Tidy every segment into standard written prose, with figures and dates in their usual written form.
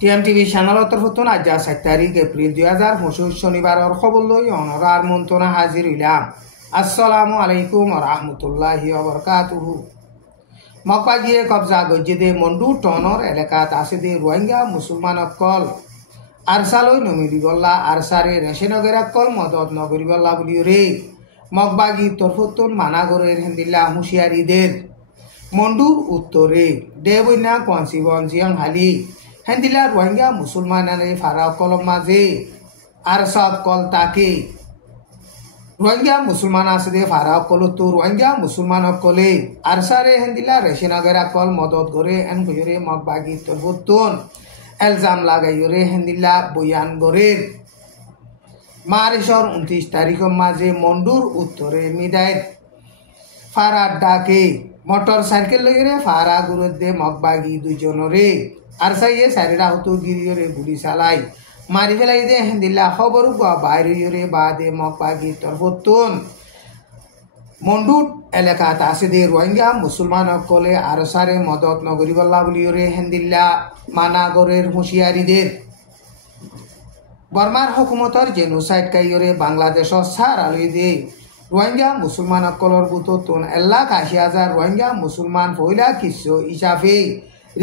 টিএমটিভি চ্যানেলত ফতুন আজ 7 তারিখ এপ্রিল 2025 শনিবারের খবর লই অনরার মন্ত্রণা হাজির হইলাম। আসসালামু আলাইকুম ওয়া রাহমাতুল্লাহি ওয়া বারাকাতুহু। মকবাগিয়ে কবজা গজ্জেদে মন্ডু টনর এলাকাত আছে দে রোহিঙ্গা মুসলমান অকল আরসালই নমিরিবল্লা আরসারে রেশনগের অকল মদত নগরিবল্লা বলি রে মকবাগি তরফতুন মানাগরের হেন্দিল্লা হুঁশিয়ারিদের মন্ডুর উত্তরে দেবইনা কনসিবন জিয়াং হালি হেন্দিলা রোহিঙ্গা মুসলমানারে ফারা কলম মাঝে আরসাদ কল তাকে রোহিঙ্গা মুসলমান আছে দে ফারা কল তো রোহিঙ্গা মুসলমান কলে আরসারে হেন্দিলা রেশনগেরা কল মদত করে এন গরে মকবাগি তরফতুন এলজাম লাগাইরে হেন্দিলা বয়ান গরের মার্চের 29 তারিখের মাঝে মন্ডুর উত্তরে মিদায়ত ফারা ডাকে মোটর সাইকেল লইরে ফারা গুরুদে মকবাগি দুজনরে আরসাইয়ে সারিরা হতো গিরিয়রে গুলি চালাই মারি ফেলাই দে হেন্দিল্লা খবর বাইরে বাদে মকবাগি তরফতুন মন্ডুট এলাকাত আছে দে রোহিঙ্গা মুসলমান কলে আরসারে মদত নগরিবল্লা বলিয়রে হেন্দিল্লা মানাগরের হুঁশিয়ারিদের বর্মার হুকুমতর জেনোসাইড কাইয়রে বাংলাদেশ সার আলই দে রোহিঙ্গা মুসলমান কলর বুততুন 1,80,000 রোহিঙ্গা মুসলমান পয়লা কিছু হিসাবে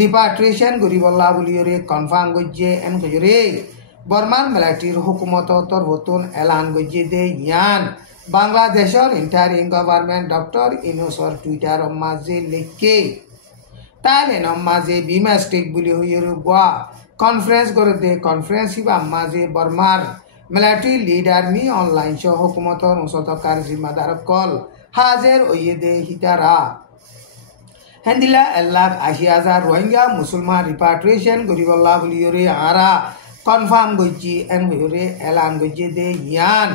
রিপাট্রিয়েশন গরিবল্লা বলিয়রে কনফার্ম গজ্জে এন গজরে বর্মার মিলিটারির হুকুমত তরফতুন এলান গজ্জে দে ইয়ান বাংলাদেশের ইন্টারিম গভর্নমেন্ট ডক্টর ইউনূসর টুইটার মাঝে লিখে তাইলে মাঝে বিমাস্টিক বলি হইর গোয়া কনফারেন্স করে দে কনফারেন্স হিবা মাঝে বর্মার মিলিটারি লিডার মি অনলাইন সহ হুকুমতর উচ্চতকার জিম্মাদার কল হাজের ওয়ে দে হিতারা হেন্দিলা 1,80,000 রোহিঙ্গা মুসলমান রিপাট্রিয়েশন গরিবল্লা বলিয়রে আরা কনফার্ম গজ্জি এন হইরে এলান গজ্জে দে ইয়ান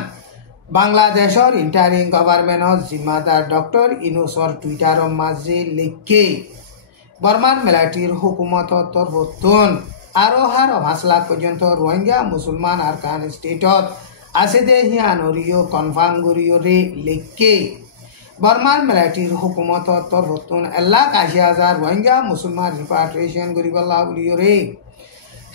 বাংলাদেশের ইন্টারিম গভর্নমেন্টর জিম্মাদার ডক্টর ইউনূসর টুইটার মাঝে লিখে বর্মার মিলিটারির হুকুমত তরফতুন আরো হার 5 লাখ পর্যন্ত রোহিঙ্গা মুসলমান আরকান স্টেটত আছে দে হিয়ানরিও কনফার্ম গরিয়রে লিখে বর্মার মিলিটারির হুকুমত তরফতুন 1,80,000 রোহিঙ্গা মুসলমান রিপাট্রিয়েশন গরিবল্লা বলিয়রে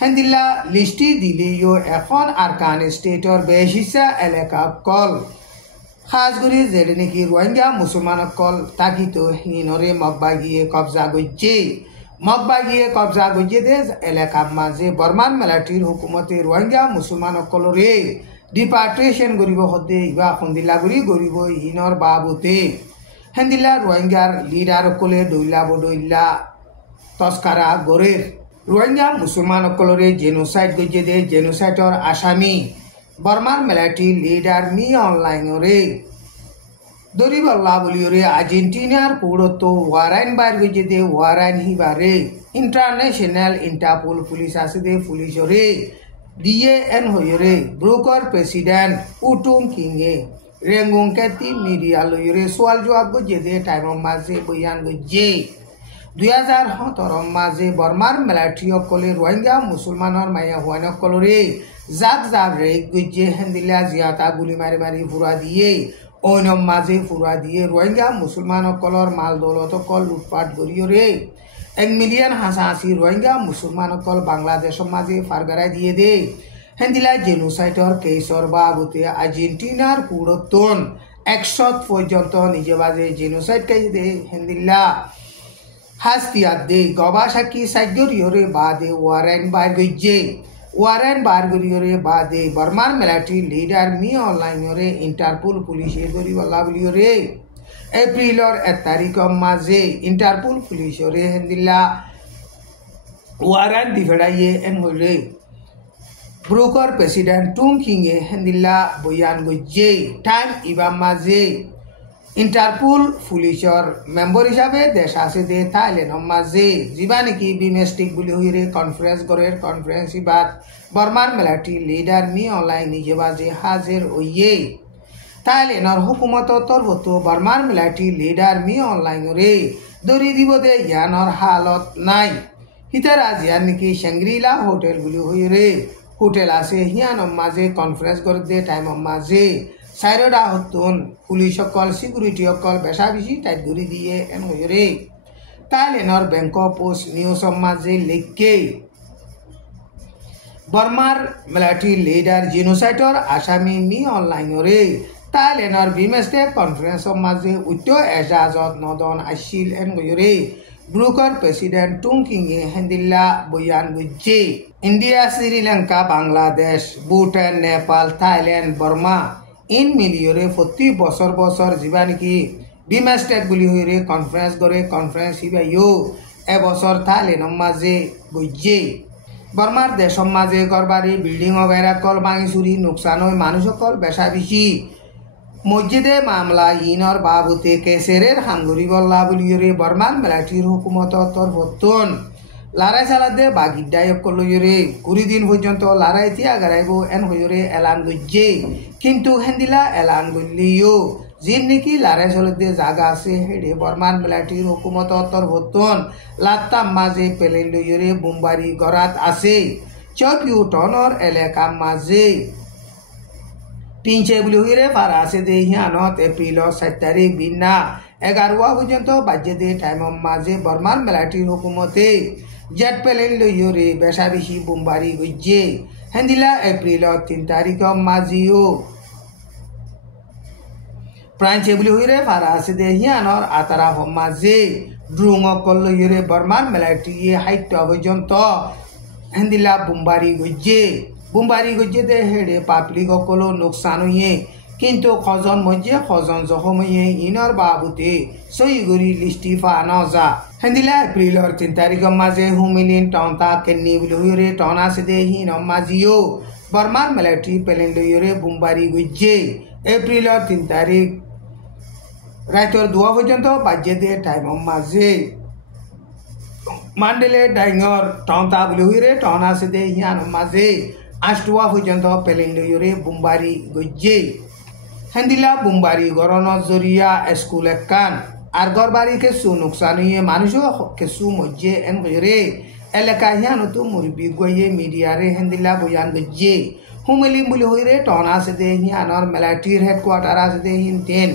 হেন্দিল্লা লিস্টি দিলেও এখন আরকান স্টেটর বেশ হিসা এলাকা কল খাস করে যেটা নাকি রোহিঙ্গা মুসলমান কল তাকিত হিনরে মকবাগিয়ে কবজা গজ্জে দে এলাকার মাঝে বর্মান মিলিটারির হুকুমতে রোহিঙ্গা মুসলমান কলরে ডিপার্টেশন গরিব হতে ইবা খন্দিল্লা গরিব হিনর বাবুতে হেন্দিল্লা রোহিঙ্গার লিডার কলে দইলা তস্কারা গরের রোহিঙ্গা মুসলমান কলরে জেনোসাইড গজ্জে দে জেনোসাইডর আসামি বর্মার মিলিটারি লিডার মি অনলাইনরে দরিবল্লা বলিয়রে আর্জেন্টিনার পৌরত্ব ওয়ারাইন বাইর গজ্জে দে ওয়ারাইন হিবারে ইন্টারন্যাশনাল ইন্টারপোল পুলিশ আছে দে পুলিশরে দিয়ে এন হইরে ব্রোকার প্রেসিডেন্ট উটুং কিংয়ে রেঙ্গুং কেতি মিডিয়া লইরে সোয়াল জবাব গজ্জে দে টাইম মাঝে বয়ান গজ্জে 2017 মাঝে বর্মার মিলিটারি কলে রোহিঙ্গা মুসলমানের মায়া হুয়ান কলরে জাক রে গজ্জে হেন্দিলা জিয়াতা গুলি মারি ফুরা দিয়ে অইনম মাঝে ফুরা দিয়ে রোহিঙ্গা মুসলমান কলর মাল দৌলত কল লুটপাট করিয়রে 1 মিলিয়ন হাসাহাসি রোহিঙ্গা মুসলমান কল বাংলাদেশের মাঝে ফারগারাই দিয়ে দে হেন্দিলা জেনোসাইডর কেসর বাবুতে আর্জেন্টিনার পুরোতন 100 পর্যন্ত নিজে বাজে জেনোসাইড কাই দে হেন্দিলা হাস্তিয়াত দে গবা সাকি সাইগরিয়রে বাদে ওয়ারেন বার গরিয়রে বাদে বর্মার মিলিটারি লিডার মি অনলাইনরে ইন্টারপোল পুলিশে গরিবল্লা বলিয়রে এপ্রিলর 1 তারিখের মাঝে ইন্টারপোল পুলিশরে হেন্দিল্লা ওয়ারেন দিফেড়াইয়ে এন হইরে ব্রোকার প্রেসিডেন্ট টুং কিংয়ে হেন্দিল্লা বয়ান গজ্জে টাইম ইবাম মাঝে ইন্টারপোল পুলিশর মেম্বার হিসাবে দেশ আছে দে থাইল্যান্ডের মাঝে যা নাকি বিমেস্টিক বলি হইরে কনফারেন্স ইবাদ বর্মার মিলিটারি লিডার মি অনলাইন নিজে বাজে হাজির হইয়ে থাইল্যান্ডের হুকুমত তরফত বর্মার মিলিটারি লিডার মি অনলাইন রে দরি দিব দে ইয়ানর হালত নাই হিতারা জিয়ান নাকি শাংগ্রিলা হোটেল বলি হইরে হোটেল আছে হিয়ানর মাঝে কনফারেন্স করে দে টাইমের মাঝে সাইরোডা হতুন পুলিশ সকল সিকিউরিটি সকল বেশা বেশি টাইট ঘুরি দিয়ে এন হইরে থাইল্যান্ডের ব্যাংকক পোস্ট নিউজ মাঝে লিখে বর্মার মিলিটারি লিডার জিনোসাইটর আসামি মি অনলাইনরে থাইল্যান্ডর বিমস্টেক কনফারেন্সর মাঝে উচ্চ এজাজত নদন আসিল এন গয়রে ব্রুকর প্রেসিডেন্ট টুংকিংয়ে হেন্দিল্লা বয়ান গুজ্জে India Sri Lanka Bangladesh Bhutan Nepal Thailand Burma ইন মিলিয়রে প্রতি বছর বছর যা নাকি বিমস্টেক বুলি হইরে কনফারেন্স করে কনফারেন্স হিবাইও এবছর থাইল্যান্ডর মাঝে গুজ্জে বর্মার দেশর মাঝে গড়বাড়ি বিল্ডিং অগেরা কল ভাঙি চুরি নোকসান হয় মানুষ সকল বেচা বেশি মসজিদে মামলা ইনর বাবুতে কেসেরের হাঙ্গুরি বল্লা বুলিয়রে বর্মার মিলিটারির হুকুমত তরফতন লড়াই চালাতে বাগিদায়ক করলরে 20 দিন পর্যন্ত লড়াই তিয়া গারাইব এন হইরে এলান গজ্জে কিন্তু হেন্দিলা এলান গল্লিও যে নাকি লড়াই চলতে জায়গা আছে হেডে বর্মার মিলিটারির হুকুমত তরফতন লাত্তাম মাঝে পেলেন লইরে বুমবারি গড়াত আছে চকিউটনর এলাকা মাঝে পিঞ্চে বুলি হইরে পারা আছে দে হিয়ানত এপ্রিল 7 তারিখ বিনা 11 পর্যন্ত বাজে দে টাইম মাঝে বর্মার মিলিটারির হুকুমতে জেট পেলেন লইরে বেশা বেশি বুমবারি গজ্জে হেন্দিলা এপ্রিল 3 তারিখ মাঝিও প্রাঞ্চে বুলি হইরে পারা আছে দে হিয়ানর আতারা মাঝে ড্রুং কলইরে বর্মার মিলিটারি হাইট পর্যন্ত হেন্দিলা বুমবারি গজ্জে দে হেডে পাবলিক কলো নোকসান হইয়ে কিন্তু খজন মধ্যে খজন জখম হইয়ে ইনর বাবুতে সইগুড়ি লিস্টিফা নজা হেন্দিলা এপ্রিলর 3 তারিখ মাঝে হুমিলিন টনতা কেন্নি বুলি হইরে টন আছে দে হিন মাঝিও বর্মার মিলিটারি পেলেন লইরে বুমবারি গজ্জে এপ্রিলর 3 তারিখ রাইতর 2 পর্যন্ত বাজে দে টাইম মাঝে মান্ডেলে ডাইঙর টনতা বুলি হইরে টন আছে দে হিয়ান মাঝে 8 পর্যন্ত পেলেন লইরে বুমবারি গজ্জে হেন্দিলা বুমবারি গরনের জরিয়া স্কুল একান আর গড়বাড়ি কেসু নোকসান হইয়ে মানুষ কেসু মজ্জে এন গরে এলাকা হিয়ানতো মুরবি গইয়ে মিডিয়ারে হেন্দিলা বয়ান গজ্জে হুমিলিম বুলি হইরে টন আছে দে হিয়ানর মিলিটারির হেডকোয়ার্টার আছে দে হিনতেন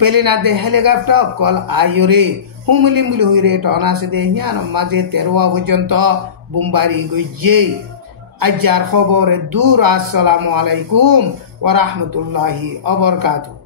পেলেনা দে হেলিকপ্টার কল আইরে হুমিলিম বুলি হইরে টন আছে দে হিয়ান মাঝে 13 পর্যন্ত বুমবারি গজ্জে আজার খবর দূর আসসালামু আলাইকুম ওয়া রাহমাতুল্লাহি ওয়া বারাকাতুহু।